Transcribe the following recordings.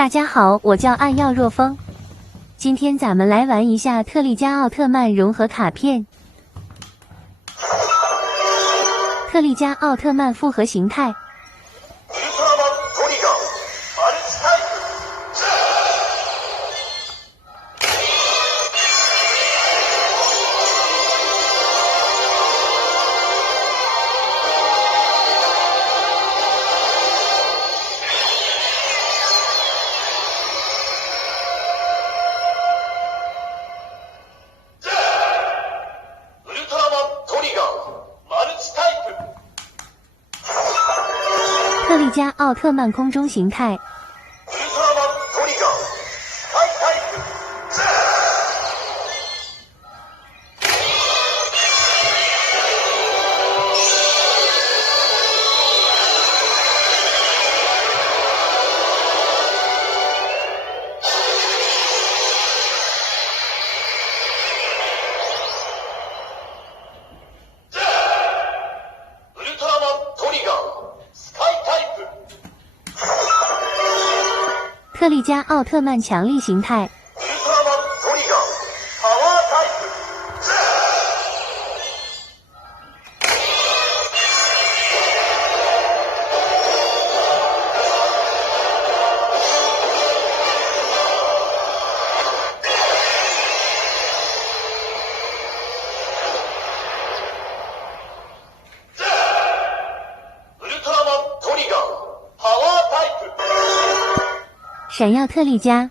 大家好，我叫暗耀若风。今天咱们来玩一下特利迦奥特曼融合卡片。特利迦奥特曼复合形态。特利迦奥特曼空中形态。特利迦奥特曼强力形态。闪耀特利迦。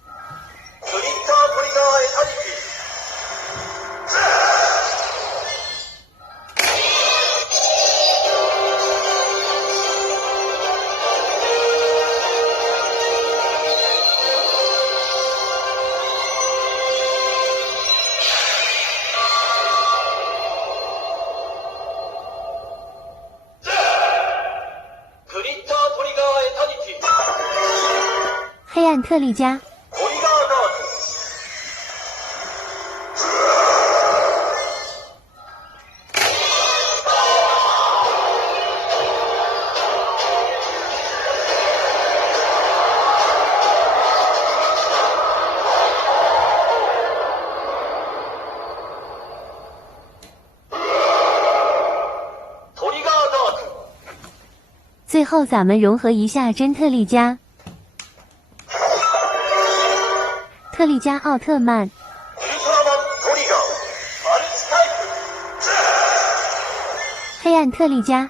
黑暗特利迦。最后咱们融合一下真特利迦。特利迦奥特曼。黑暗特利迦。